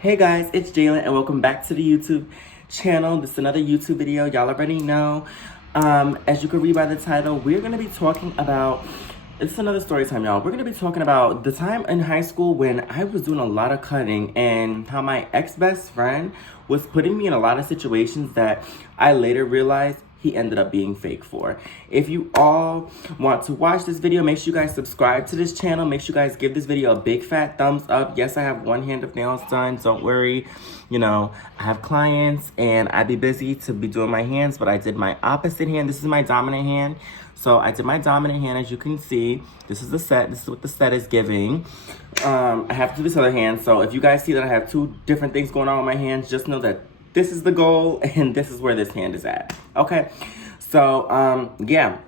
Hey guys, it's Jalen and welcome back to the YouTube channel. This is another YouTube video. Y'all already know. As you can read by the title, we're going to be talking about, it's another story time, y'all. We're going to be talking about the time in high school when I was doing a lot of cutting and how my ex-best friend was putting me in a lot of situations that I later realized he ended up being fake for. If you all want to watch this video, make sure you guys subscribe to this channel. Make sure you guys give this video a big fat thumbs up. Yes, I have one hand of nails done. Don't worry. You know, I have clients and I'd be busy to be doing my hands, but I did my opposite hand. This is my dominant hand. So I did my dominant hand, as you can see. This is the set. This is what the set is giving. I have to do this other hand. So if you guys see that I have two different things going on with my hands, just know that this is the goal and this is where this hand is at. Okay, so yeah.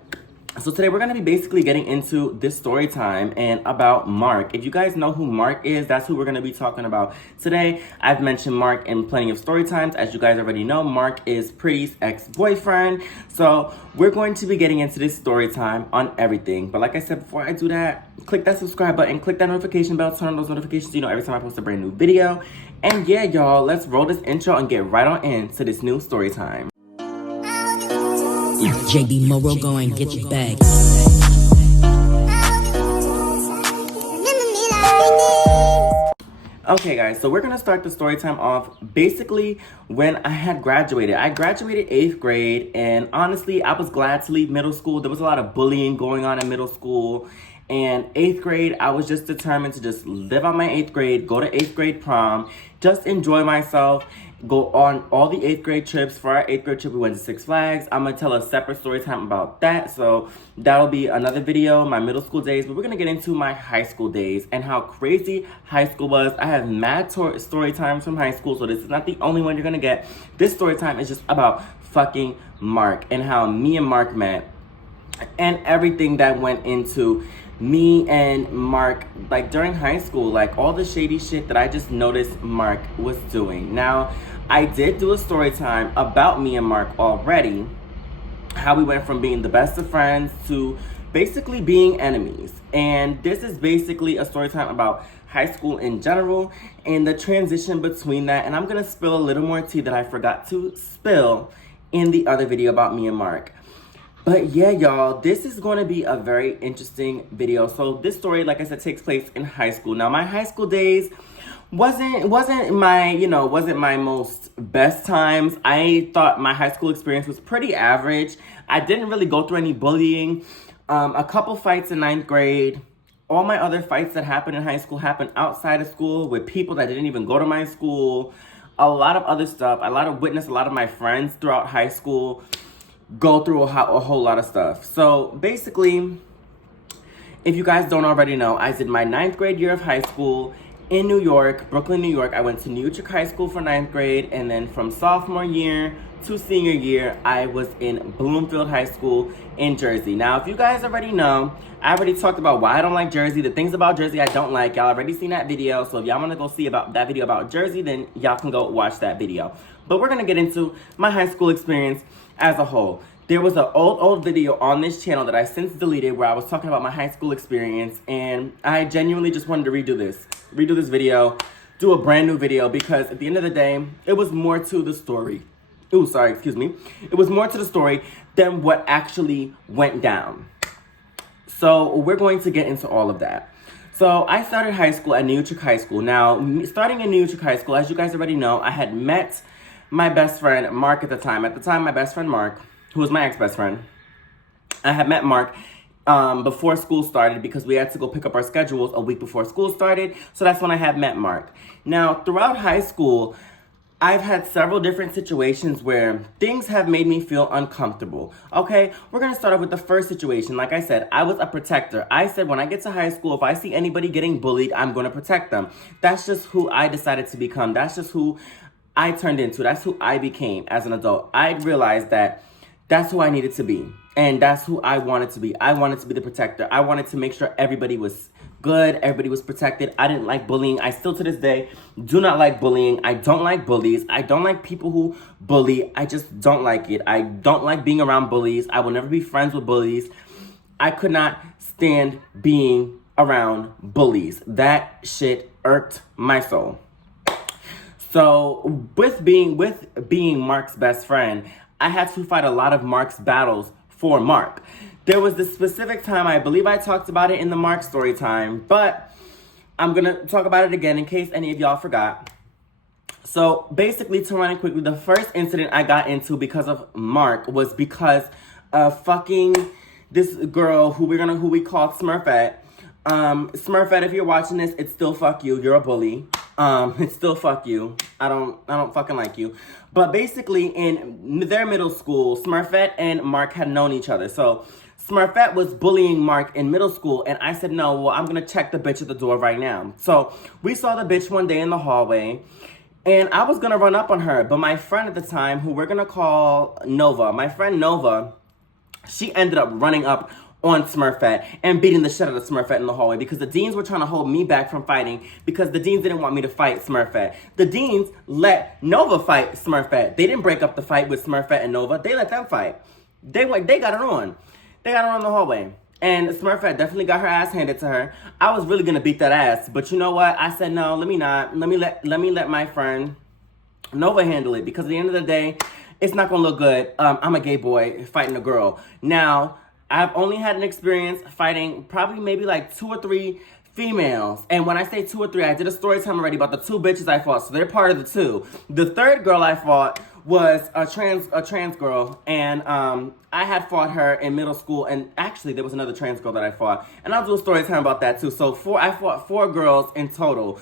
So today we're going to be basically getting into this story time and about Mark. If you guys know who Mark is, that's who we're going to be talking about today. I've mentioned Mark in plenty of story times. As you guys already know, Mark is Pretty's ex-boyfriend. So we're going to be getting into this story time on everything. But like I said, before I do that, click that subscribe button, click that notification bell, turn on those notifications so you know every time I post a brand new video. And yeah, y'all, let's roll this intro and get right on into this new story time. JB Morrow, go and get your bag. Okay, guys, so we're going to start the story time off basically when I had graduated. I graduated 8th grade, and honestly, I was glad to leave middle school. There was a lot of bullying going on in middle school. And 8th grade, I was just determined to just live on my 8th grade, go to 8th grade prom, just enjoy myself, go on all the 8th grade trips. For our 8th grade trip, we went to Six Flags. I'm going to tell a separate story time about that. So that'll be another video, my middle school days. But we're going to get into my high school days and how crazy high school was. I have mad story times from high school, so this is not the only one you're going to get. This story time is just about fucking Mark and how me and Mark met and everything that went into me and Mark, like during high school, like all the shady shit that I just noticed Mark was doing. Now, I did do a story time about me and Mark already, how we went from being the best of friends to basically being enemies. And this is basically a story time about high school in general and the transition between that. And I'm gonna spill a little more tea that I forgot to spill in the other video about me and Mark. But yeah, y'all, this is going to be a very interesting video. So this story, like I said, takes place in high school. Now, my high school days wasn't my most best times. I thought my high school experience was pretty average. I didn't really go through any bullying. A couple fights in 9th grade. All my other fights that happened in high school happened outside of school with people that didn't even go to my school. A lot of other stuff. A lot of my friends throughout high school go through a whole lot of stuff. So basically, if you guys don't already know, I did my 9th grade year of high school in New York, Brooklyn, New York. I went to New York High School for 9th grade, and then from sophomore year to senior year, I was in Bloomfield High School in Jersey. Now, if you guys already know, I already talked about why I don't like Jersey, the things about Jersey I don't like. Y'all already seen that video, so if y'all want to go see about that video about Jersey, then y'all can go watch that video. But we're going to get into my high school experience as a whole. There was an old video on this channel that I since deleted where I was talking about my high school experience, and I genuinely just wanted to redo this video, do a brand new video, because at the end of the day, it was more to the story. It was more to the story than what actually went down. So we're going to get into all of that. So I started high school at New York High School. Now, starting in New York High School, as you guys already know, I had met my best friend, Mark, at the time. At the time, my best friend, Mark, who was my ex-best friend, I had met Mark before school started because we had to go pick up our schedules a week before school started. So that's when I had met Mark. Now, throughout high school, I've had several different situations where things have made me feel uncomfortable. Okay, we're going to start off with the first situation. Like I said, I was a protector. I said when I get to high school, if I see anybody getting bullied, I'm going to protect them. That's just who I decided to become. That's just who I turned into. That's who I became as an adult. I realized that that's who I needed to be. And that's who I wanted to be. I wanted to be the protector. I wanted to make sure everybody was good, everybody was protected. I didn't like bullying. I still to this day do not like bullying. I don't like bullies. I don't like people who bully. I just don't like it. I don't like being around bullies. I will never be friends with bullies. I could not stand being around bullies. That shit irked my soul. So with being Mark's best friend, I had to fight a lot of Mark's battles for Mark. There was this specific time, I believe I talked about it in the Mark story time, but I'm gonna talk about it again in case any of y'all forgot. So basically, to run it quickly, the first incident I got into because of Mark was because of fucking this girl who we called Smurfette. Smurfette, if you're watching this, it's still fuck you. You're a bully. It's still fuck you. I don't fucking like you. But basically, in their middle school, Smurfette and Mark had known each other. So Smurfette was bullying Mark in middle school, and I said, no, well, I'm gonna check the bitch at the door right now. So we saw the bitch one day in the hallway, and I was gonna run up on her, but my friend at the time, who we're gonna call Nova, my friend Nova, she ended up running up on Smurfette and beating the shit out of Smurfette in the hallway because the deans were trying to hold me back from fighting because the deans didn't want me to fight Smurfette. The deans let Nova fight Smurfette. They didn't break up the fight with Smurfette and Nova. They let them fight. They got it on. They got her in the hallway. And Smurfette definitely got her ass handed to her. I was really gonna beat that ass, but you know what? I said no, let me not. Let me let my friend Nova handle it, because at the end of the day, it's not gonna look good. I'm a gay boy fighting a girl. Now, I've only had an experience fighting probably maybe like 2 or 3 females. And when I say 2 or 3, I did a story time already about the 2 bitches I fought, so they're part of the 2. The third girl I fought was a trans girl, and I had fought her in middle school, and actually there was another trans girl that I fought, and I'll do a story time about that too. So I fought 4 girls in total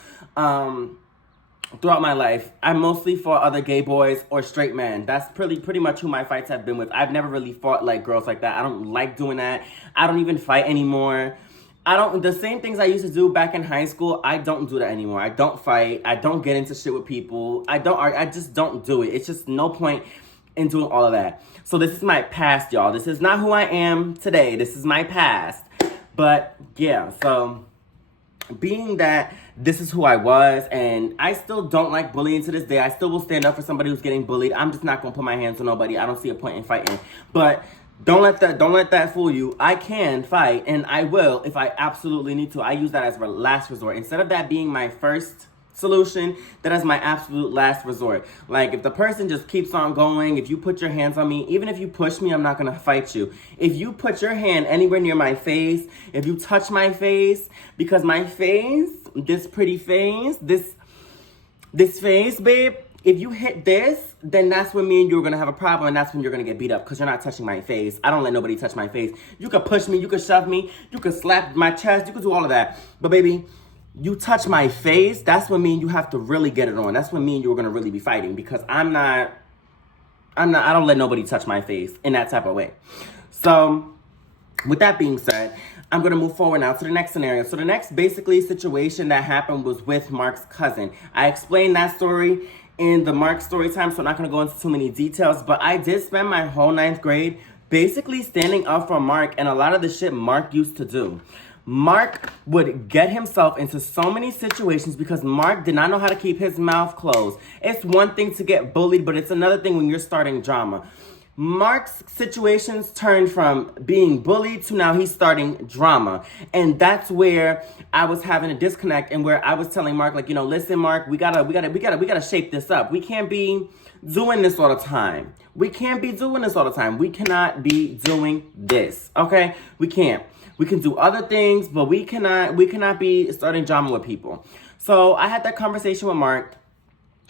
throughout my life. I mostly fought other gay boys or straight men. That's pretty much who my fights have been with. I've never really fought like girls like that. I don't like doing that. I don't even fight anymore. The same things I used to do back in high school, I don't do that anymore. I don't fight. I don't get into shit with people. I just don't do it. It's just no point in doing all of that. So this is my past, y'all. This is not who I am today. This is my past. But yeah, so being that this is who I was, and I still don't like bullying to this day. I still will stand up for somebody who's getting bullied. I'm just not gonna put my hands on nobody. I don't see a point in fighting. But don't let that fool you. I can fight, and I will if I absolutely need to. I use that as a last resort. Instead of that being my first solution, that is my absolute last resort. Like, if the person just keeps on going, if you put your hands on me, even if you push me, I'm not gonna fight you. If you put your hand anywhere near my face, if you touch my face, because my face, this pretty face, this face, babe, if you hit this, then that's when me and you are gonna have a problem, and that's when you're gonna get beat up, because you're not touching my face. I don't let nobody touch my face. You could push me, you could shove me, you could slap my chest, you could do all of that. But baby, you touch my face, that's when me and you have to really get it on. That's when me and you are gonna really be fighting, because I don't let nobody touch my face in that type of way. So with that being said, I'm going to move forward now to the next scenario. So the next basically situation that happened was with Mark's cousin. I explained that story in the Mark story time, so I'm not going to go into too many details, but I did spend my whole 9th grade basically standing up for Mark and a lot of the shit Mark used to do. Mark would get himself into so many situations because Mark did not know how to keep his mouth closed. It's one thing to get bullied, but it's another thing when you're starting drama. Mark's situations turned from being bullied to now he's starting drama. And that's where I was having a disconnect, and where I was telling Mark, like, listen, Mark, we gotta shape this up. We can't be doing this all the time. We can't be doing this all the time. We cannot be doing this. Okay? We can't. We can do other things, but we cannot be starting drama with people. So I had that conversation with Mark.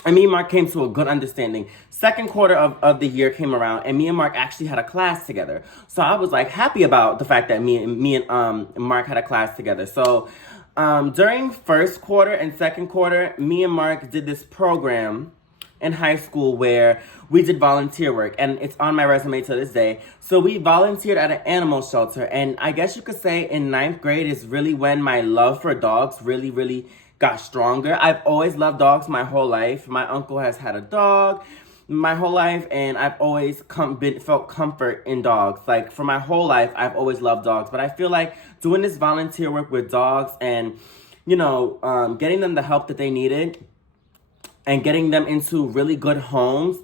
And me and Mark came to a good understanding. Second quarter of the year came around, and me and Mark actually had a class together. So I was like happy about the fact that me and Mark had a class together. So during first quarter and second quarter, me and Mark did this program in high school where we did volunteer work, and it's on my resume to this day. So we volunteered at an animal shelter, and I guess you could say in 9th grade is really when my love for dogs really got stronger. I've always loved dogs my whole life. My uncle has had a dog my whole life, and I've always felt comfort in dogs. Like, for my whole life, I've always loved dogs. But I feel like doing this volunteer work with dogs and, getting them the help that they needed and getting them into really good homes,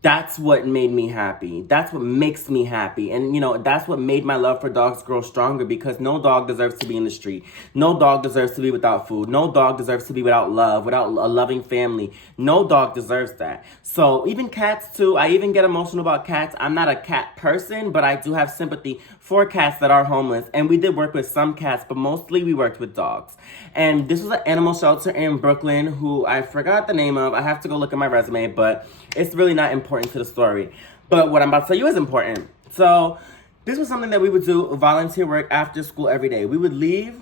that's what made me happy. That's what makes me happy. And, that's what made my love for dogs grow stronger, because no dog deserves to be in the street. No dog deserves to be without food. No dog deserves to be without love, without a loving family. No dog deserves that. So even cats too. I even get emotional about cats. I'm not a cat person, but I do have sympathy for cats that are homeless. And we did work with some cats, but mostly we worked with dogs. And this was an animal shelter in Brooklyn who I forgot the name of. I have to go look at my resume, but it's really not important to the story. But what I'm about to tell you is important. So this was something that we would do, volunteer work after school every day. We would leave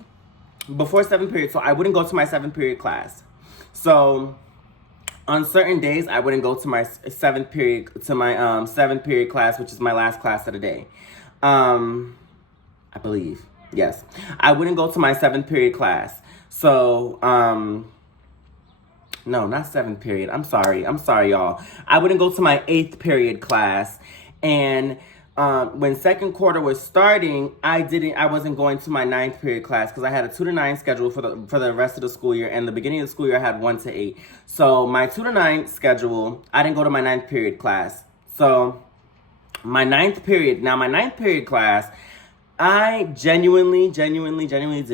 before 7th period, so I wouldn't go to my 7th period class. So on certain days, I wouldn't go to my 7th period, to my 7th period class, which is my last class of the day. I believe, yes. I wouldn't go to my 7th period class. So, no, not 7th period. I'm sorry, y'all. I wouldn't go to my 8th period class. And when second quarter was starting, I wasn't going to my 9th period class because I had a 2 to 9 schedule for the rest of the school year. And the beginning of the school year, I had 1 to 8. So my 2 to 9 schedule, I didn't go to my 9th period class. So my 9th period class, I genuinely did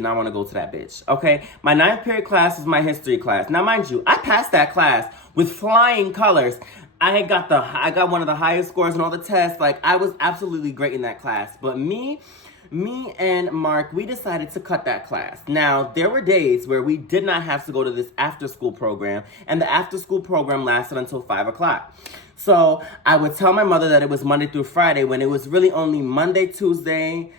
not want to go to that bitch, okay? My 9th period class was my history class. Now, mind you, I passed that class with flying colors. I got one of the highest scores in all the tests. Like, I was absolutely great in that class. But me and Mark, we decided to cut that class. Now, there were days where we did not have to go to this after-school program, and the after-school program lasted until 5 o'clock. So I would tell my mother that it was Monday through Friday when it was really only Monday, Tuesday.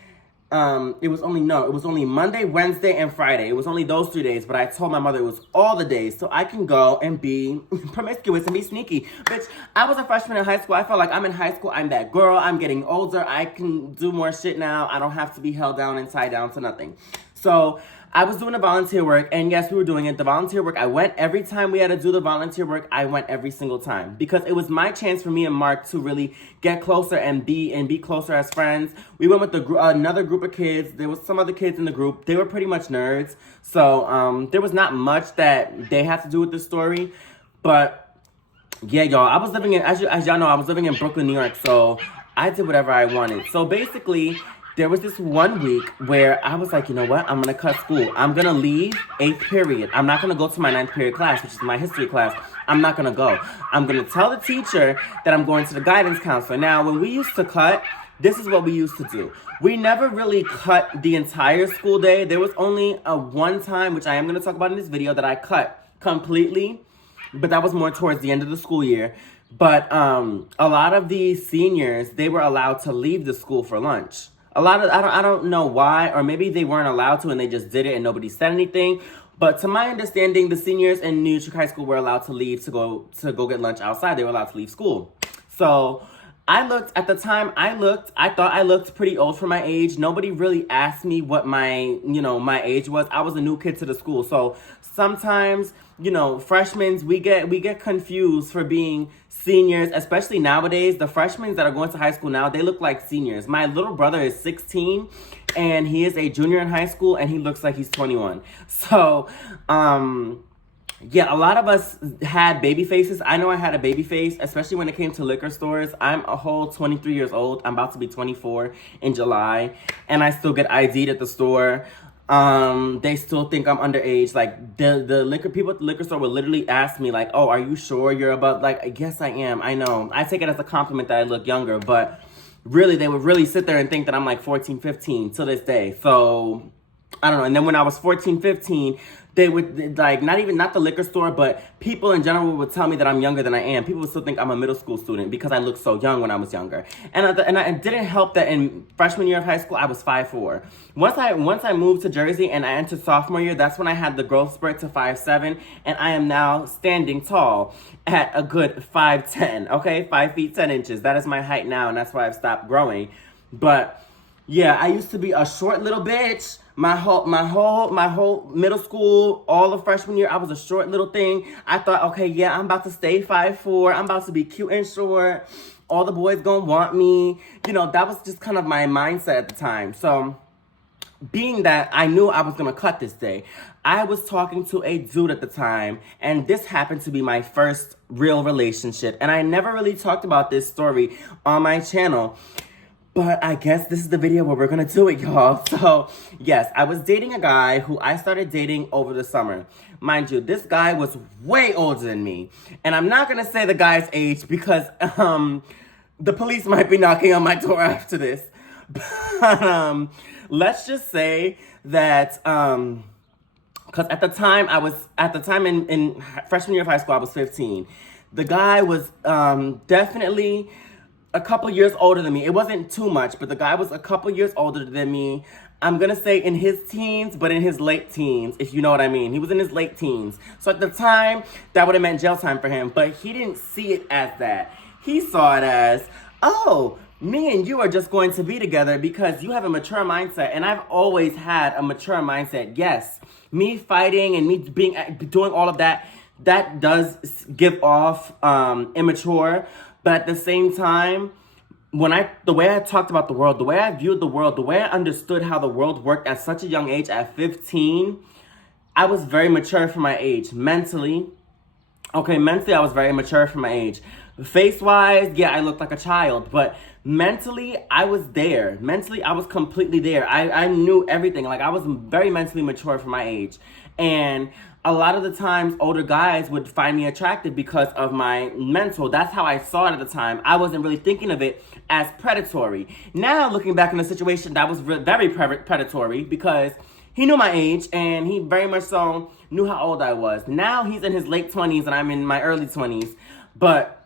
It was only Monday, Wednesday, and Friday. It was only those 3 days, but I told my mother it was all the days so I can go and be promiscuous and be sneaky. Bitch, I was a freshman in high school. I felt like I'm in high school. I'm that girl. I'm getting older. I can do more shit now. I don't have to be held down and tied down to nothing. So I was doing the volunteer work, and yes, we were doing it. The volunteer work, I went every time we had to do the volunteer work. I went every single time because it was my chance for me and Mark to really get closer and be closer as friends. We went with another group of kids. There was some other kids in the group. They were pretty much nerds, so there was not much that they had to do with the story. But yeah, y'all, I was living in, as y'all know, I was living in Brooklyn, New York, so I did whatever I wanted. So basically, there was this one week where I was like, you know what? I'm going to cut school. I'm going to leave 8th period. I'm not going to go to my 9th period class, which is my history class. I'm not going to go. I'm going to tell the teacher that I'm going to the guidance counselor. Now, when we used to cut, this is what we used to do. We never really cut the entire school day. There was only a one time, which I am going to talk about in this video, that I cut completely. But that was more towards the end of the school year. But a lot of the seniors, they were allowed to leave the school for lunch. I don't know why, or maybe they weren't allowed to and they just did it and nobody said anything. But to my understanding, the seniors in New York High School were allowed to leave to go get lunch outside. They were allowed to leave school. So I thought I looked pretty old for my age. Nobody really asked me what my age was. I was a new kid to the school. So sometimes, freshmen, we get confused for being seniors, especially nowadays. The freshmen that are going to high school now, they look like seniors. My little brother is 16 and he is a junior in high school and he looks like he's 21. So, yeah, a lot of us had baby faces. I know I had a baby face, especially when it came to liquor stores. I'm a whole 23 years old. I'm about to be 24 in July, and I still get ID'd at the store. They still think I'm underage. Like, the liquor people at the liquor store will literally ask me, like, oh, are you sure you're above? Like, yes, I am. I know. I take it as a compliment that I look younger, but really, they would really sit there and think that I'm like 14, 15 to this day. So I don't know. And then when I was 14, 15, they would, like, not the liquor store, but people in general would tell me that I'm younger than I am. People would still think I'm a middle school student because I looked so young when I was younger. And it didn't help that in freshman year of high school, I was 5'4". Once I moved to Jersey and I entered sophomore year, that's when I had the growth spurt to 5'7", and I am now standing tall at a good 5'10", okay? 5 feet 10 inches. That is my height now, and that's why I've stopped growing. But yeah, I used to be a short little bitch. My whole middle school, all of freshman year, I was a short little thing. I thought, okay, yeah, I'm about to stay 5'4". I'm about to be cute and short. All the boys gonna want me. That was just kind of my mindset at the time. So being that I knew I was gonna cut this day, I was talking to a dude at the time, and this happened to be my first real relationship. And I never really talked about this story on my channel. But I guess this is the video where we're gonna do it, y'all. So, yes, I was dating a guy who I started dating over the summer. Mind you, this guy was way older than me. And I'm not gonna say the guy's age because the police might be knocking on my door after this. But let's just say that because at the time in freshman year of high school, I was 15. The guy was definitely a couple years older than me. It wasn't too much, but the guy was a couple years older than me. I'm gonna say in his teens, but in his late teens, if you know what I mean. He was in his late teens. So at the time, that would have meant jail time for him, but he didn't see it as that. He saw it as, oh, me and you are just going to be together because you have a mature mindset, and I've always had a mature mindset. Yes, me fighting and me doing all of that, that does give off immature. But at the same time, the way I talked about the world, the way I viewed the world, the way I understood how the world worked at such a young age, at 15, I was very mature for my age. Mentally, I was very mature for my age. Face-wise, yeah, I looked like a child, but mentally, I was there. Mentally, I was completely there. I knew everything. Like, I was very mentally mature for my age. And a lot of the times, older guys would find me attractive because of my mental. That's how I saw it at the time. I wasn't really thinking of it as predatory. Now, looking back on the situation, that was very predatory because he knew my age and he very much so knew how old I was. Now, he's in his late 20s and I'm in my early 20s. But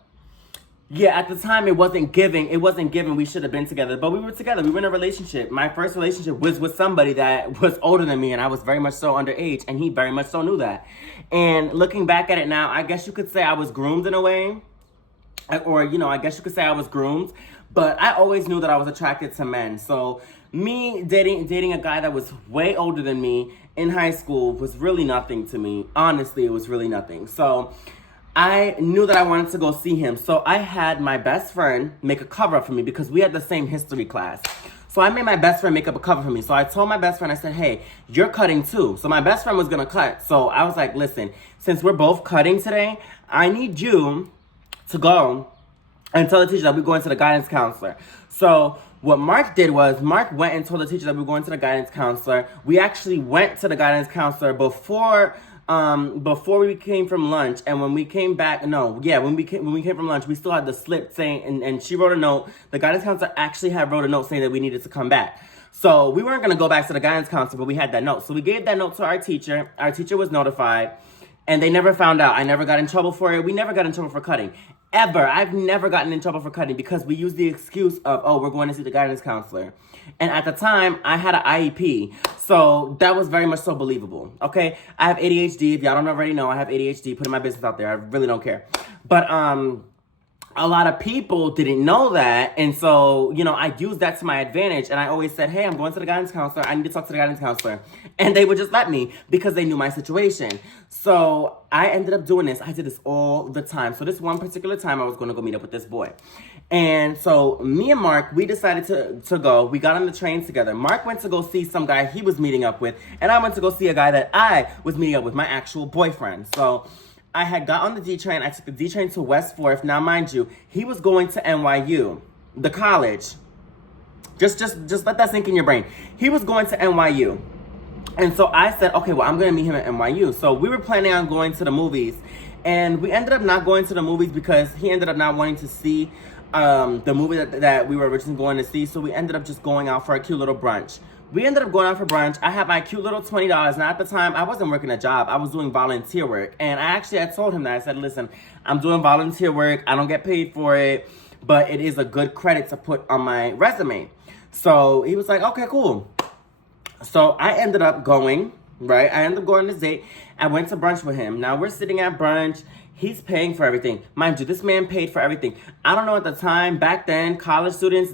yeah, at the time it wasn't given we should have been together, but we were together. We were in a relationship. My first relationship was with somebody that was older than me, and I was very much so underage, and he very much so knew that. And looking back at it now, I guess you could say I was groomed in a way, or, I guess you could say I was groomed, but I always knew that I was attracted to men. So me dating a guy that was way older than me in high school was really nothing to me. Honestly, it was really nothing. So I knew that I wanted to go see him. So I had my best friend make a cover up for me because we had the same history class. So I made my best friend make up a cover for me. So I told my best friend, I said, hey, you're cutting too. So my best friend was gonna cut. So I was like, listen, since we're both cutting today, I need you to go and tell the teacher that we're going to the guidance counselor. So what Mark did was Mark went and told the teacher that we were going to the guidance counselor. We actually went to the guidance counselor before we came from lunch, and when we came back, when we came from lunch, we still had the slip saying, and she wrote a note. The guidance counselor actually wrote a note saying that we needed to come back. So we weren't gonna go back to the guidance counselor, but we had that note. So we gave that note to our teacher. Our teacher was notified, and they never found out. I never got in trouble for it. We never got in trouble for cutting. Ever. I've never gotten in trouble for cutting because we used the excuse of, oh, we're going to see the guidance counselor. And at the time, I had an IEP. So that was very much so believable. Okay? I have ADHD. If y'all don't already know, I have ADHD. Putting my business out there. I really don't care. But a lot of people didn't know that. And so, I used that to my advantage. And I always said, hey, I'm going to the guidance counselor. I need to talk to the guidance counselor. And they would just let me because they knew my situation. So I ended up doing this. I did this all the time. So this one particular time, I was going to go meet up with this boy. And so me and Mark, we decided to go. We got on the train together. Mark went to go see some guy he was meeting up with. And I went to go see a guy that I was meeting up with, my actual boyfriend. So I had got on the D train. I took the D train to West 4th. Now, mind you, he was going to NYU, the college. Just let that sink in your brain. He was going to NYU. And so I said, okay, well, I'm going to meet him at NYU. So we were planning on going to the movies. And we ended up not going to the movies because he ended up not wanting to see the movie that we were originally going to see. So we ended up just going out for a cute little brunch. We ended up going out for brunch. I had my cute little $20. Now, at the time, I wasn't working a job. I was doing volunteer work. And I told him that. I said, listen, I'm doing volunteer work. I don't get paid for it. But it is a good credit to put on my resume. So he was like, okay, cool. So I ended up going, right? I ended up going on this date. I went to brunch with him. Now, we're sitting at brunch. He's paying for everything. Mind you, this man paid for everything. I don't know at the time. Back then, college students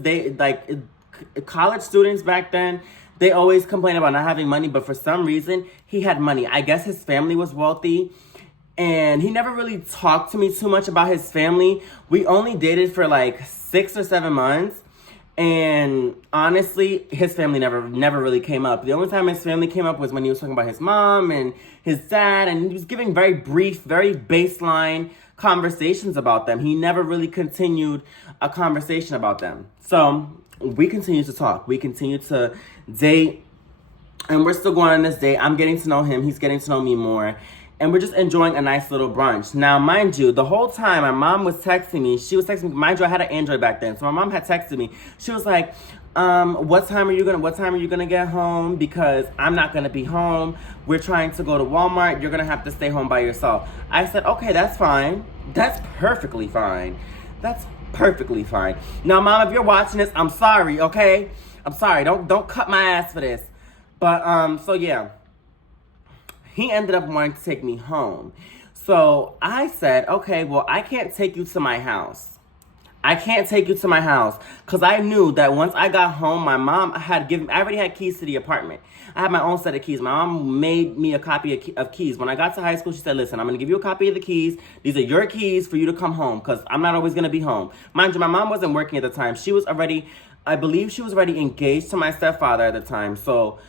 back then, they always complain about not having money, but for some reason, he had money. I guess his family was wealthy, and he never really talked to me too much about his family. We only dated for like 6 or 7 months, And honestly, his family never really came up. The only time his family came up was when he was talking about his mom and his dad, and he was giving very brief, very baseline conversations about them. He never really continued a conversation about them. So we continue to talk. We continue to date, and we're still going on this date. I'm getting to know him. He's getting to know me more. And we're just enjoying a nice little brunch. Now, mind you, the whole time my mom was texting me. She was texting me. Mind you, I had an Android back then. So my mom had texted me. She was like, what time are you gonna get home? Because I'm not gonna be home. We're trying to go to Walmart. You're gonna have to stay home by yourself. I said, okay, that's fine. That's perfectly fine. That's perfectly fine. Now, Mom, if you're watching this, I'm sorry, okay? I'm sorry. Don't cut my ass for this. But so yeah. He ended up wanting to take me home. So I said, okay, well, I can't take you to my house. I can't take you to my house. Because I knew that once I got home, my mom I already had keys to the apartment. I had my own set of keys. My mom made me a copy of keys. When I got to high school, she said, listen, I'm going to give you a copy of the keys. These are your keys for you to come home because I'm not always going to be home. Mind you, my mom wasn't working at the time. I believe she was already engaged to my stepfather at the time. So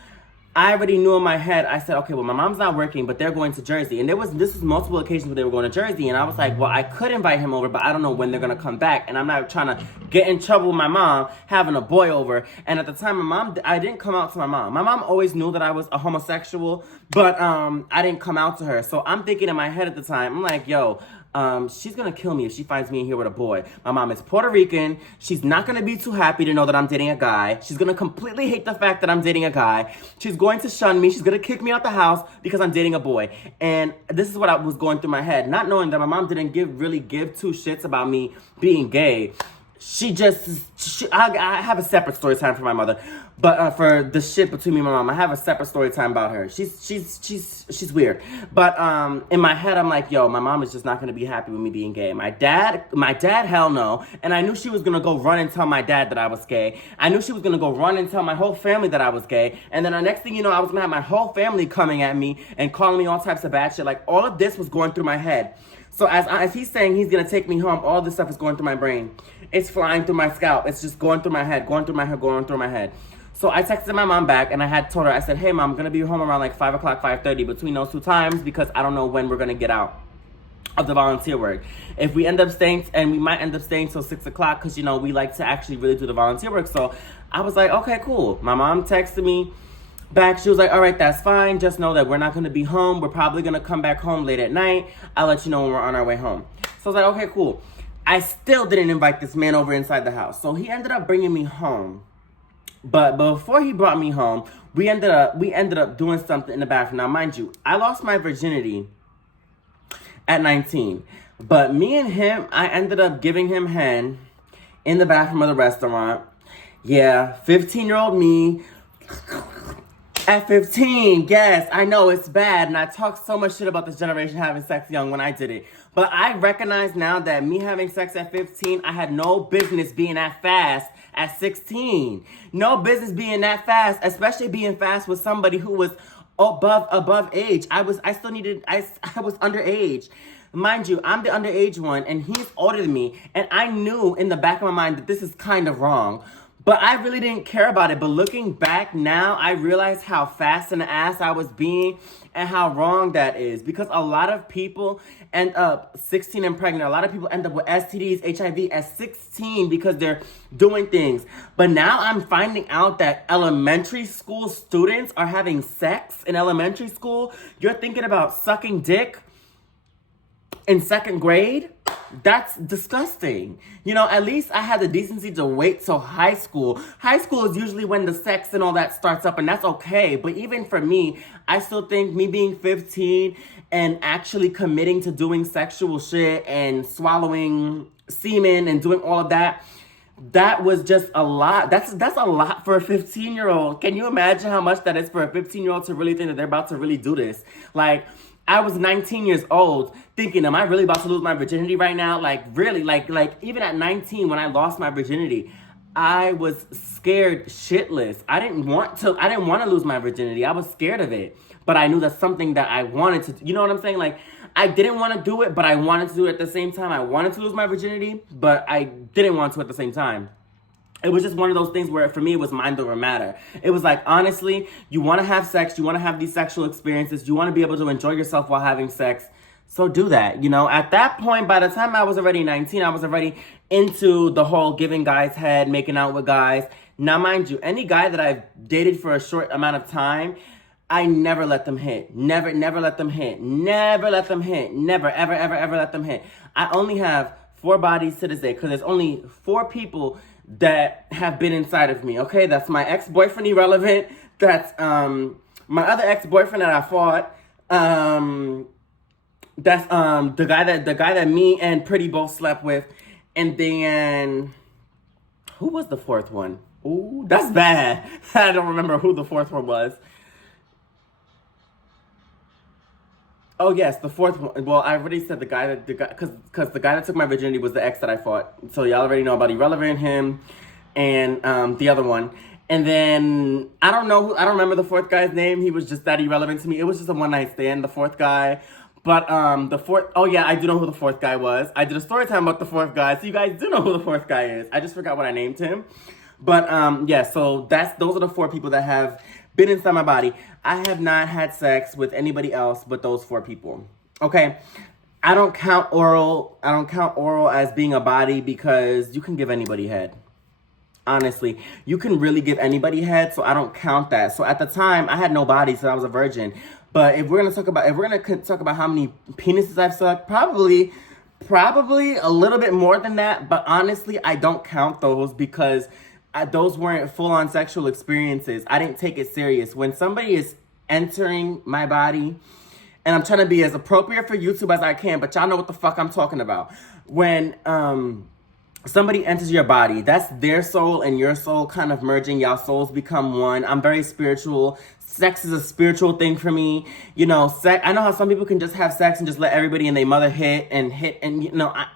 I already knew in my head, I said, okay, well, my mom's not working, but they're going to Jersey. And this was multiple occasions where they were going to Jersey. And I was like, well, I could invite him over, but I don't know when they're going to come back. And I'm not trying to get in trouble with my mom having a boy over. And at the time, I didn't come out to my mom. My mom always knew that I was a homosexual, but I didn't come out to her. So I'm thinking in my head at the time, I'm like, yo, she's gonna kill me if she finds me in here with a boy. My mom is Puerto Rican. She's not gonna be too happy to know that I'm dating a guy. She's gonna completely hate the fact that I'm dating a guy. She's going to shun me. She's gonna kick me out the house because I'm dating a boy. And this is what I was going through my head, not knowing that my mom didn't really give two shits about me being gay. I have a separate story time for my mother, but for the shit between me and my mom, I have a separate story time about her. She's weird, but in my head, I'm like, yo, my mom is just not gonna be happy with me being gay. My dad, hell no, and I knew she was gonna go run and tell my dad that I was gay. I knew she was gonna go run and tell my whole family that I was gay, and then the next thing you know, I was gonna have my whole family coming at me and calling me all types of bad shit. Like all of this was going through my head. So as he's saying he's gonna take me home, all this stuff is going through my brain. It's flying through my scalp. It's just going through my head, going through my head. So I texted my mom back and I had told her, I said, hey mom, I'm gonna be home around like 5 o'clock, 5:30 between those two times because I don't know when we're gonna get out of the volunteer work. If we end up staying, and we might end up staying till 6 o'clock because, you know, we like to actually really do the volunteer work. So I was like, okay, cool. My mom texted me back. She was like, all right, that's fine. Just know that we're not going to be home. We're probably going to come back home late at night. I'll let you know when we're on our way home. So I was like, okay, cool. I still didn't invite this man over inside the house. So he ended up bringing me home. But before he brought me home, we ended up doing something in the bathroom. Now, mind you, I lost my virginity at 19. But me and him, I ended up giving him hen in the bathroom of the restaurant. Yeah, 15-year-old me. At 15, yes, I know it's bad, and I talk so much shit about this generation having sex young when I did it. But I recognize now that me having sex at 15, I had no business being that fast at 16. No business being that fast, especially being fast with somebody who was above age. I was underage. Mind you, I'm the underage one, and he's older than me, and I knew in the back of my mind that this is kind of wrong. But I really didn't care about it. But looking back now, I realize how fast in the ass I was being and how wrong that is. Because a lot of people end up 16 and pregnant. A lot of people end up with STDs, HIV at 16 because they're doing things. But now I'm finding out that elementary school students are having sex in elementary school. You're thinking about sucking dick in second grade? That's disgusting. You know, at least I had the decency to wait till high school. High school is usually when the sex and all that starts up, and that's okay. But even for me, I still think me being 15 and actually committing to doing sexual shit and swallowing semen and doing all of that, that was just a lot. That's a lot for a 15-year-old. Can you imagine how much that is for a 15-year-old to really think that they're about to really do this? Like, I was 19 years old thinking, am I really about to lose my virginity right now? Like, really, like even at 19 when I lost my virginity, I was scared shitless. I didn't want to lose my virginity. I was scared of it. But I knew that's something that I wanted to, you know what I'm saying? Like, I didn't want to do it, but I wanted to do it at the same time. I wanted to lose my virginity, but I didn't want to at the same time. It was just one of those things where for me it was mind over matter. It was like, honestly, you want to have sex, you want to have these sexual experiences, you want to be able to enjoy yourself while having sex, so do that. At that point, by the time I was already 19, I was already into the whole giving guys head, making out with guys. Now, mind you, any guy that I've dated for a short amount of time, I never let them hit. Never let them hit. Never let them hit. Never, ever let them hit. I only have 4 bodies to this day because there's only 4 people that have been inside of me, okay? That's my ex-boyfriend, Irrelevant. That's my other ex-boyfriend that I fought. That's the guy that me and Pretty both slept with. And then who was the 4th one? Ooh, that's bad. I don't remember who the 4th one was. Oh yes, the 4th one. Well, I already said because the guy that took my virginity was the ex that I fought. So y'all already know about Irrelevant, him, and the other one. And then I don't remember the 4th guy's name. He was just that irrelevant to me. It was just a one night stand, the 4th guy. But the 4th, oh yeah, I do know who the 4th guy was. I did a story time about the 4th guy, so you guys do know who the 4th guy is. I just forgot what I named him. But yeah, so those are the 4 people that have been inside my body. I have not had sex with anybody else but those 4 people. Okay? I don't count oral as being a body because you can give anybody head. Honestly, you can really give anybody head, so I don't count that. So at the time, I had no body, so I was a virgin. But if we're gonna talk about how many penises I've sucked, probably a little bit more than that. But honestly, I don't count those because those weren't full-on sexual experiences. I didn't take it serious. When somebody is entering my body, and I'm trying to be as appropriate for YouTube as I can, but y'all know what the fuck I'm talking about. When somebody enters your body, that's their soul and your soul kind of merging. Y'all souls become one. I'm very spiritual. Sex is a spiritual thing for me. I know how some people can just have sex and just let everybody and their mother hit. And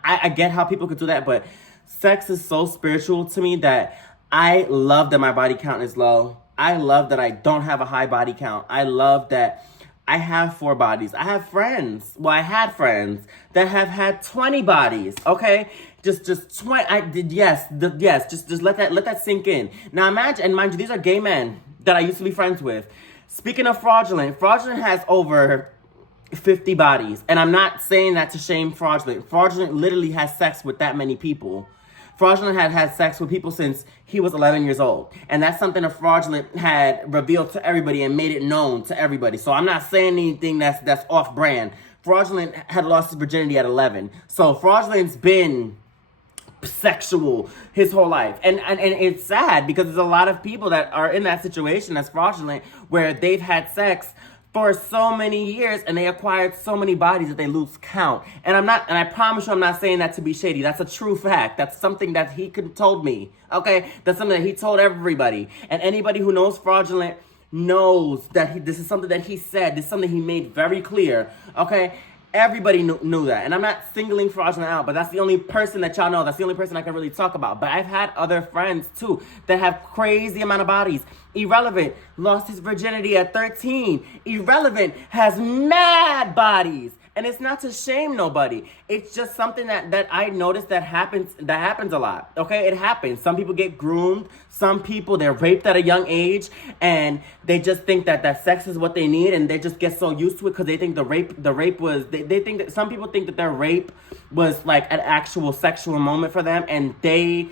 I get how people could do that, but sex is so spiritual to me that I love that my body count is low. I love that I don't have a high body count. I love that I have 4 bodies. I have friends. Well, I had friends that have had 20 bodies. Okay, just 20. Just let that sink in. Now imagine, and mind you, these are gay men that I used to be friends with. Speaking of fraudulent has over 50 bodies, and I'm not saying that to shame fraudulent. Fraudulent literally has sex with that many people. Fraudulent had sex with people since he was 11 years old. And that's something a fraudulent had revealed to everybody and made it known to everybody. So I'm not saying anything that's off brand. Fraudulent had lost his virginity at 11. So fraudulent's been sexual his whole life. And it's sad because there's a lot of people that are in that situation as fraudulent where they've had sex for so many years and they acquired so many bodies that they lose count. And I promise you I'm not saying that to be shady. That's a true fact. That's something that he told me. Okay? That's something that he told everybody. And anybody who knows fraudulent knows that this is something that he said. This is something he made very clear. Okay? Everybody knew that. And I'm not singling fraudulent out, but that's the only person that y'all know. That's the only person I can really talk about. But I've had other friends, too, that have crazy amount of bodies. Irrelevant lost his virginity at 13. Irrelevant has mad bodies. And it's not to shame nobody. It's just something that I noticed that happens a lot. Okay? It happens. Some people get groomed. Some people, they're raped at a young age. And they just think that sex is what they need. And they just get so used to it because they think the rape was... They think that... Some people think that their rape was like an actual sexual moment for them. And they...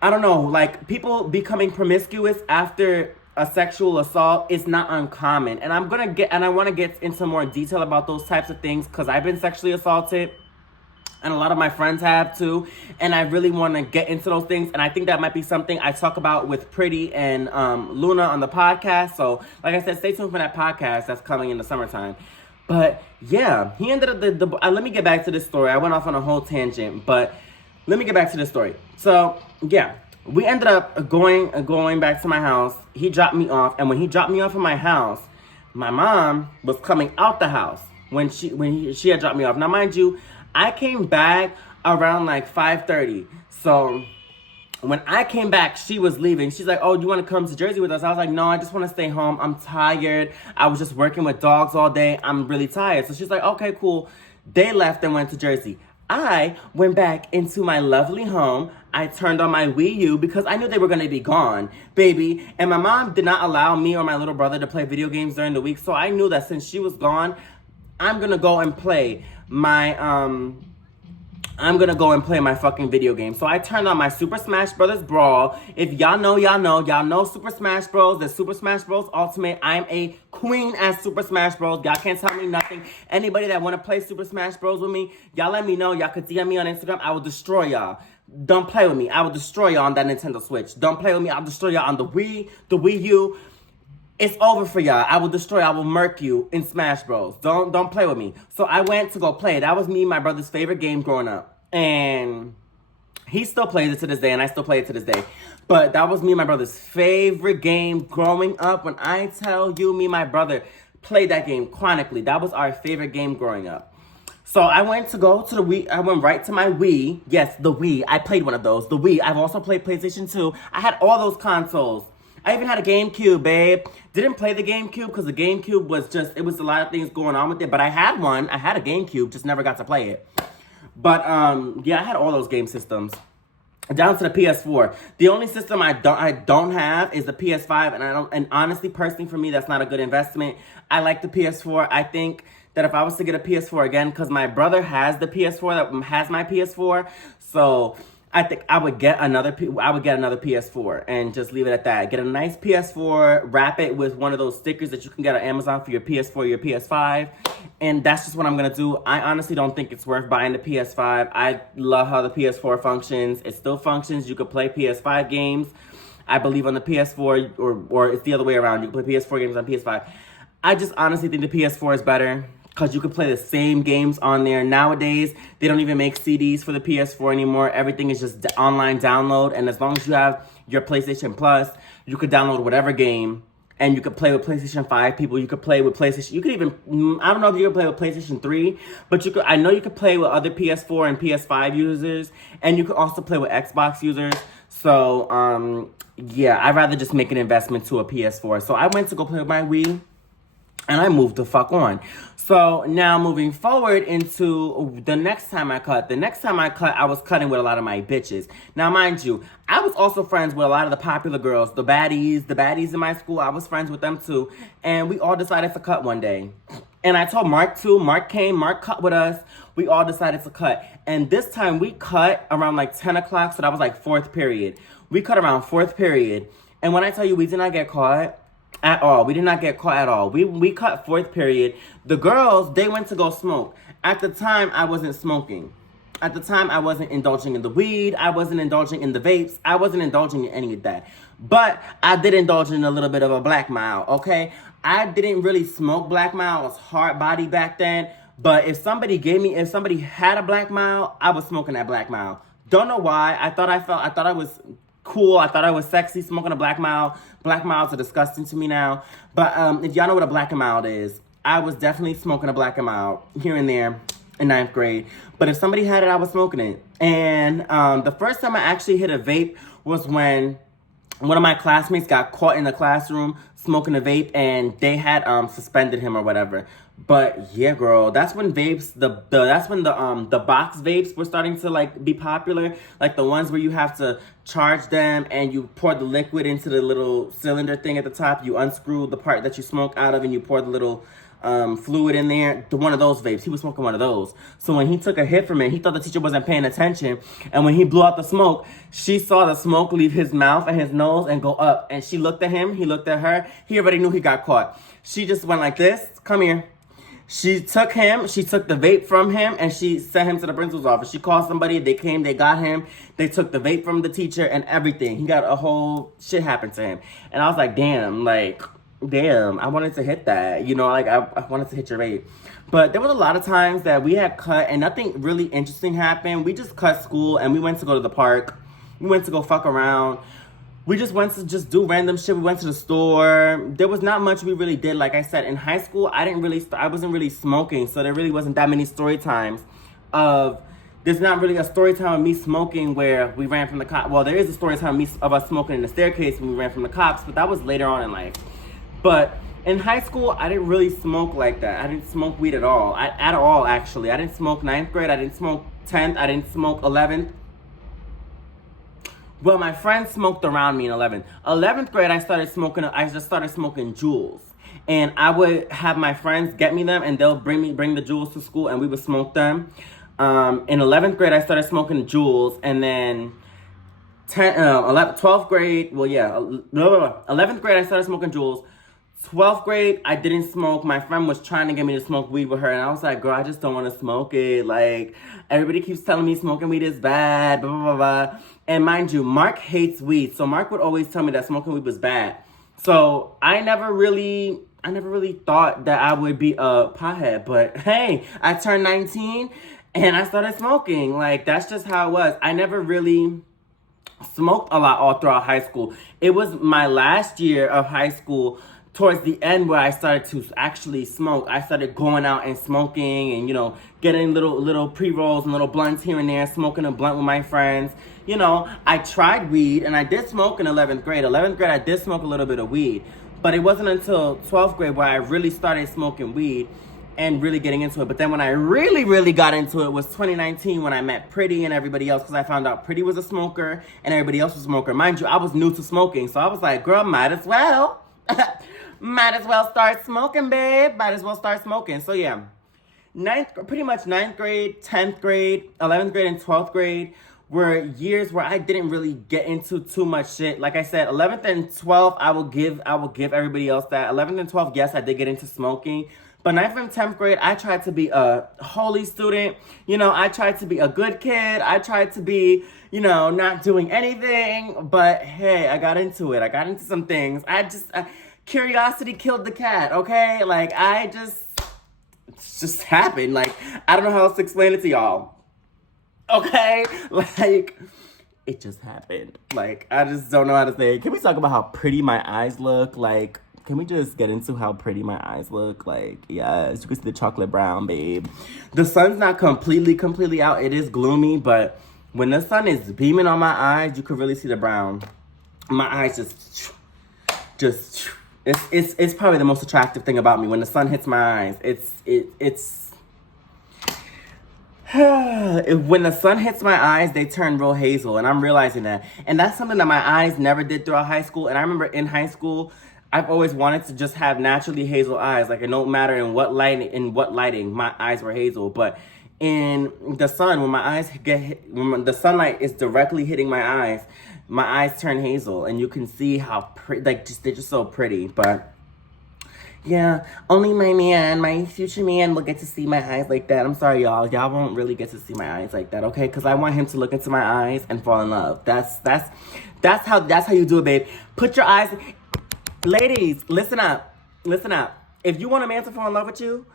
I don't know. Like, people becoming promiscuous after a sexual assault is not uncommon. And I want to get into more detail about those types of things because I've been sexually assaulted and a lot of my friends have too. And I really want to get into those things. And I think that might be something I talk about with Pretty and Luna on the podcast. So like I said, stay tuned for that podcast that's coming in the summertime. But yeah, he ended up let me get back to this story. I went off on a whole tangent, but let me get back to this story. So yeah. We ended up going back to my house. He dropped me off, and when he dropped me off at my house, my mom was coming out the house when she had dropped me off. Now, mind you, I came back around like 5:30. So when I came back, she was leaving. She's like, "Oh, do you want to come to Jersey with us?" I was like, "No, I just want to stay home. I'm tired. I was just working with dogs all day. I'm really tired." So she's like, "Okay, cool." They left and went to Jersey. I went back into my lovely home. I turned on my Wii U because I knew they were going to be gone, baby. And my mom did not allow me or my little brother to play video games during the week. So I knew that since she was gone, I'm going to go and play my, I'm gonna go and play my fucking video game. So I turned on my Super Smash Bros. Brawl. If y'all know, y'all know. Y'all know Super Smash Bros. The Super Smash Bros. Ultimate. I'm a queen at Super Smash Bros. Y'all can't tell me nothing. Anybody that wanna play Super Smash Bros. With me, y'all let me know. Y'all could DM me on Instagram. I will destroy y'all. Don't play with me. I will destroy y'all on that Nintendo Switch. Don't play with me. I'll destroy y'all on the Wii, the Wii U. It's over for y'all. I will destroy, I will murk you in Smash Bros. Don't play with me. So I went to go play. That was me and my brother's favorite game growing up. And he still plays it to this day, and I still play it to this day. But that was me and my brother's favorite game growing up. When I tell you, me and my brother played that game chronically. That was our favorite game growing up. So I went to go to the Wii. I went right to my Wii. Yes, the Wii. I played one of those. The Wii. I've also played PlayStation 2. I had all those consoles. I even had a GameCube, babe. Didn't play the GameCube because the GameCube was just, it was a lot of things going on with it. But I had one. I had a GameCube, just never got to play it. But yeah, I had all those game systems. Down to the PS4. The only system I don't have is the PS5, and honestly, personally, for me, that's not a good investment. I like the PS4. I think that if I was to get a PS4 again, because my brother has the PS4 that has my PS4, so I think I would get another PS4 and just leave it at that. Get a nice PS4, wrap it with one of those stickers that you can get on Amazon for your PS4 or your PS5. And that's just what I'm gonna do. I honestly don't think it's worth buying the PS5. I love how the PS4 functions. It still functions. You could play PS5 games, I believe, on the PS4, or it's the other way around. You can play PS4 games on PS5. I just honestly think the PS4 is better because you can play the same games on there. Nowadays, they don't even make CDs for the PS4 anymore. Everything is just online download. And as long as you have your PlayStation Plus, you could download whatever game. And you could play with PlayStation 5 people. You could play with PlayStation. You could even, I don't know if you could play with PlayStation 3. But you could. I know you could play with other PS4 and PS5 users. And you could also play with Xbox users. So, yeah, I'd rather just make an investment to a PS4. So I went to go play with my Wii. And I moved the fuck on. So now moving forward into the next time I cut. The next time I cut, I was cutting with a lot of my bitches. Now, mind you, I was also friends with a lot of the popular girls, the baddies in my school. I was friends with them too. And we all decided to cut one day. And I told Mark too. Mark came, Mark cut with us. We all decided to cut. And this time we cut around like 10 o'clock. So that was like fourth period. We cut around fourth period. And when I tell you we did not get caught, at all. We did not get caught at all. We cut fourth period. The girls, they went to go smoke. At the time, I wasn't smoking. At the time, I wasn't indulging in the weed. I wasn't indulging in the vapes. I wasn't indulging in any of that. But I did indulge in a little bit of a Black Mile, okay? I didn't really smoke Black Mile. I was hard body back then. But if somebody had a Black Mile, I was smoking that Black Mile. Don't know why. I thought I was cool. I thought I was sexy smoking a Black Mile. Black Miles are disgusting to me now. But if y'all know what a Black and Mild is, I was definitely smoking a Black and Mild here and there in 9th grade. But if somebody had it, I was smoking it. And the first time I actually hit a vape was when one of my classmates got caught in the classroom smoking a vape, and they had suspended him or whatever. But yeah, girl, that's when vapes, the box vapes were starting to like be popular, like the ones where you have to charge them and you pour the liquid into the little cylinder thing at the top. You unscrew the part that you smoke out of and you pour the little fluid in there. One of those vapes. He was smoking one of those. So when he took a hit from it, he thought the teacher wasn't paying attention. And when he blew out the smoke, she saw the smoke leave his mouth and his nose and go up. And she looked at him. He looked at her. He already knew he got caught. She just went like this. Come here. She took the vape from him, and she sent him to the principal's office. She called somebody, they came, they got him, they took the vape from the teacher and everything. He got a whole shit happened to him. And I was like, damn, I wanted to hit that. You know, like, I wanted to hit your vape. But there was a lot of times that we had cut, and nothing really interesting happened. We just cut school, and we went to go to the park. We went to go fuck around. We just went to just do random shit. We went to the store. There was not much we really did. Like I said, in high school, I wasn't really smoking, so there really wasn't that many story times there's not really a story time of me smoking where we ran from the cops. Well, there is a story time of us smoking in the staircase when we ran from the cops, but that was later on in life. But in high school, I didn't really smoke like that. I didn't smoke weed at all. Actually. I didn't smoke 9th grade. I didn't smoke 10th. I didn't smoke 11th. Well, my friends smoked around me in 11th. 11th grade, I just started smoking Juuls. And I would have my friends get me them, and they'll bring the Juuls to school, and we would smoke them. In 11th grade, I started smoking Juuls, and then 12th grade, 11th grade, I started smoking Juuls. 12th grade, I didn't smoke. My friend was trying to get me to smoke weed with her, and I was like, girl, I just don't want to smoke it. Like, everybody keeps telling me smoking weed is bad, blah, blah, blah, blah. And mind you, Mark hates weed, so Mark would always tell me that smoking weed was bad. So I never really thought that I would be a pothead, but hey, I turned 19, and I started smoking. Like, that's just how it was. I never really smoked a lot all throughout high school. It was my last year of high school, towards the end, where I started to actually smoke. I started going out and smoking and, getting little pre-rolls and little blunts here and there, smoking a blunt with my friends. I tried weed, and I did smoke in 11th grade. 11th grade, I did smoke a little bit of weed. But it wasn't until 12th grade where I really started smoking weed and really getting into it. But then when I really, really got into it was 2019, when I met Pretty and everybody else, because I found out Pretty was a smoker and everybody else was a smoker. Mind you, I was new to smoking, so I was like, girl, might as well. Might as well start smoking, babe. Might as well start smoking. So yeah, pretty much 9th grade, 10th grade, 11th grade, and 12th grade were years where I didn't really get into too much shit. Like I said, 11th and 12th, I will give everybody else that. 11th and 12th, yes, I did get into smoking. But 9th and 10th grade, I tried to be a holy student. I tried to be a good kid. I tried to be, not doing anything. But hey, I got into it. I got into some things. Curiosity killed the cat, okay? Like, it just happened. Like, I don't know how else to explain it to y'all. Okay? Like, it just happened. Like, I just don't know how to say it. Can we talk about how pretty my eyes look? Like, can we just get into how pretty my eyes look? Like, yes, you can see the chocolate brown, babe. The sun's not completely out. It is gloomy, but when the sun is beaming on my eyes, you can really see the brown. My eyes just it's probably the most attractive thing about me. When the sun hits my eyes, when the sun hits my eyes, they turn real hazel, and I'm realizing that. And that's something that my eyes never did throughout high school. And I remember in high school, I've always wanted to just have naturally hazel eyes. Like, it don't matter in what lighting, my eyes were hazel. But in the sun, when the sunlight is directly hitting my eyes turn hazel, and you can see how pretty, they're just so pretty. But yeah, only my future man will get to see my eyes like that. I'm sorry, y'all won't really get to see my eyes like that, okay? Because I want him to look into my eyes and fall in love. That's how you do it, babe. Put your eyes. Ladies, listen up. If you want a man to fall in love with you,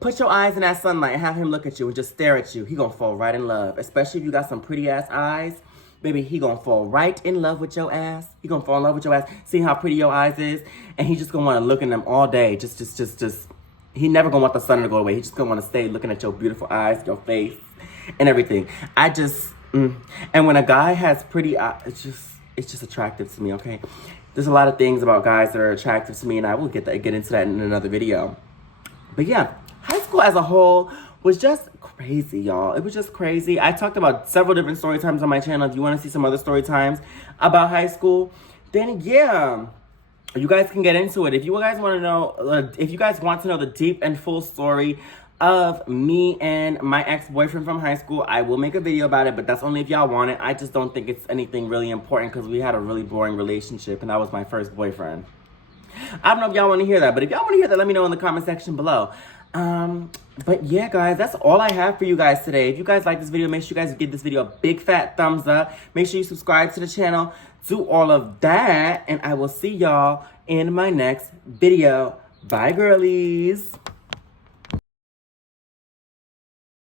put your eyes in that sunlight and have him look at you and just stare at you. He gonna fall right in love. Especially if you got some pretty ass eyes. Baby, he gonna fall right in love with your ass. He gonna fall in love with your ass. See how pretty your eyes is? And he just gonna wanna look in them all day. Just. He never gonna want the sun to go away. He just gonna wanna stay looking at your beautiful eyes, your face, and everything. And when a guy has pretty eyes, it's just attractive to me, okay? There's a lot of things about guys that are attractive to me, and I will get into that in another video. But yeah, high school as a whole was just crazy, y'all. It was just crazy. I talked about several different story times on my channel. If you want to see some other story times about high school, then yeah, you guys can get into it. If you guys want to know the deep and full story of me and my ex-boyfriend from high school, I will make a video about it, but that's only if y'all want it. I just don't think it's anything really important because we had a really boring relationship, and that was my first boyfriend. I don't know if y'all want to hear that, but if y'all want to hear that, let me know in the comment section below. But yeah, guys, that's all I have for you guys today. If you guys like this video, make sure you guys give this video a big fat thumbs up. Make sure you subscribe to the channel. Do all of that, and I will see y'all in my next video. Bye, girlies.